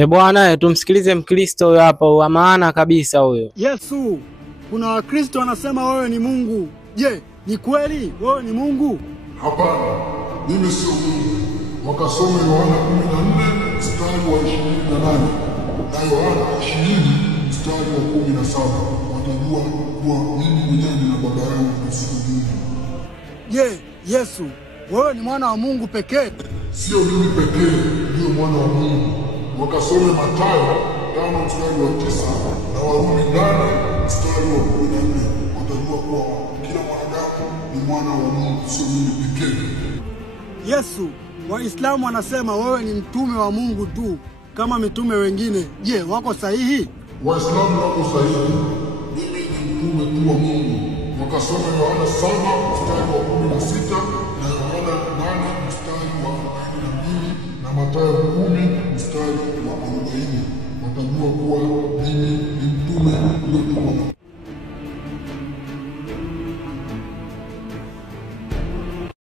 Bwana, tumsikilize Mkristo huyo hapo wa maana kabisa huyo. Yesu, kuna Wakristo wanasema wewe ni Mungu. Je, ni kweli wewe ni Mungu? Hapana, mimi sio Mungu. Wakasome Yohana 14 mstari wa 28 na Yohana 20 mstari wa 17. Watajua kuwa mimi mwenyewe na Baba yangu ni siku moja. Je, Yesu, wewe ni mwana wa Mungu pekee? Sio mimi pekee ndio mwana wa Mungu. Wakasome Mathayo 5 mstari wa 9 na Warumi 8 mstari wa 14. Watajua kuwa kila mwanadamu ni mwana wa Mungu, sio mimi pekee. Yesu, Waislamu wanasema wewe ni mtume wa Mungu tu kama mitume wengine. Je, wako sahihi? Waislamu wako sahihi. Mimi ni mtume tu wa Mungu. Wakasome Yohana 7 mstari wa 16 na Yohana 8 mstari wa 42 na Mathayo 10 mstari wa 40. Watajua kuwa mimi ni mtume